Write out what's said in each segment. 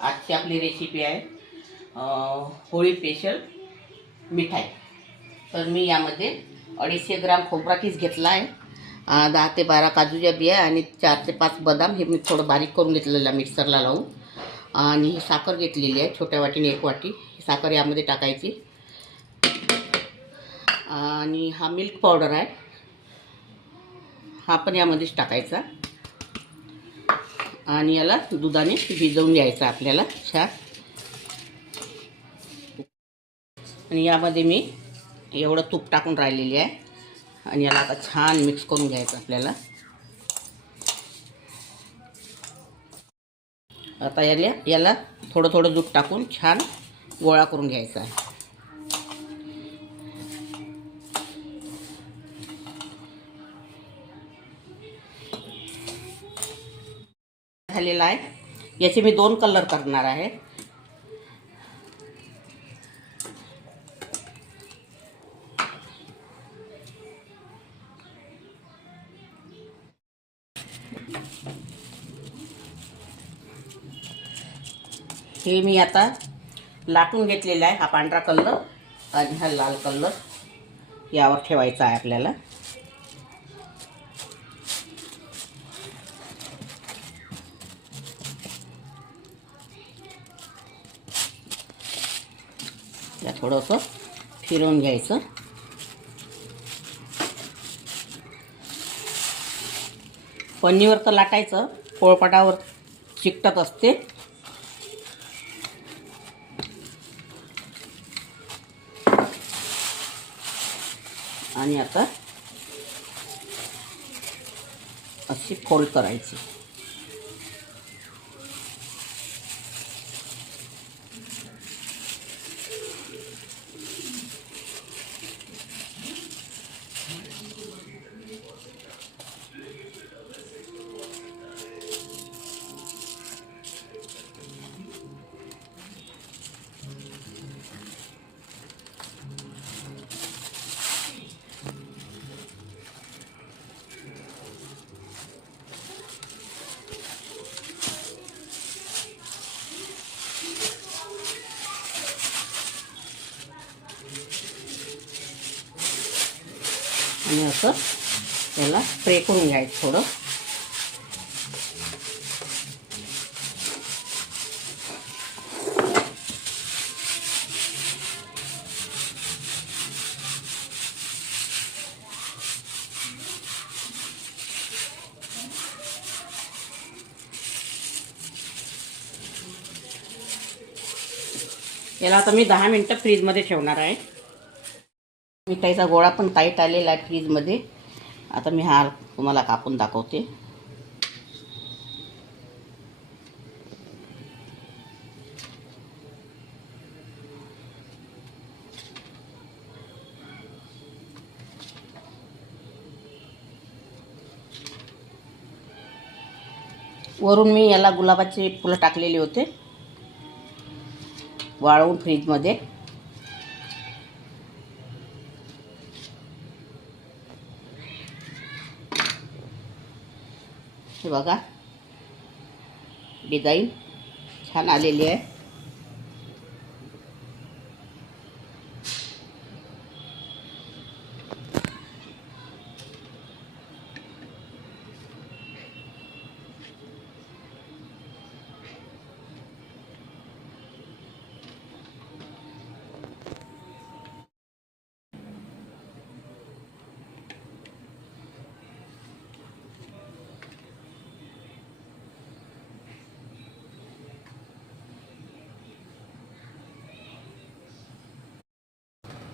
आजची आपली रेसिपी आहे होळी स्पेशल मिठाई। तर मी यामध्ये 250 ग्राम खोबरा किस घेतला आहे, 10 ते 12 काजूच्या बिया आणि 4 ते 5 बदाम हे मी थोडं बारीक करून घेतलेलं मिक्सरला लावून, आणि ही साखर घेतलेली आहे छोट्या वाटीने 1 वाटी। ही साखर यामध्ये टाकायची, आणि हा मिल्क पावडर आहे, हा पण यामध्येच टाकायचा, आणि याला दुधाने भिजवून घ्यायचं आपल्याला छान। आणि यामध्ये मी एवढं तूप टाकून राहिलेली आहे, आणि याला आता छान मिक्स करून घ्यायचं आपल्याला। आता याला थोडं थोडं दूध टाकून छान गोळा करून घ्यायचा आहे। झालेला आहे, याचे मी 2 कलर करणार आहे। हे मी आता लाटून घेतलेला आहे, हा पांढरा कलर आणि हा लाल कलर यावर ठेवायचा आहे आपल्याला। या थोडंसं फिरवून घ्यायचं। पन्नीवर तर लाटायचं, पोळपाटावर चिकटत असते। आणि आता अशी फोल्ड करायची। आणि असं याला स्प्रे करून घ्यायचं थोडं। याला आता मी 10 मिनिटं फ्रीजमध्ये ठेवणार आहे। मिठाईचा गोळा पण टाईट आलेला आहे फ्रीजमध्ये। आता मी हा तुम्हाला कापून दाखवते। वरून मी याला गुलाबाचे फुलं टाकलेले होते वाळवून फ्रीजमध्ये। हे बघा, डिझाईन छान आलेली आहे।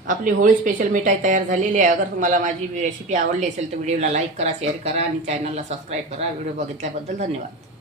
आपली होळी स्पेशल मिठाई तयार झालेली आहे। अगर तुम्हाला माझी रेसिपी आवडली असेल तर व्हिडिओला लाईक करा, शेअर करा आणि चॅनलला सबस्क्राईब करा। व्हिडिओ बघितल्याबद्दल धन्यवाद।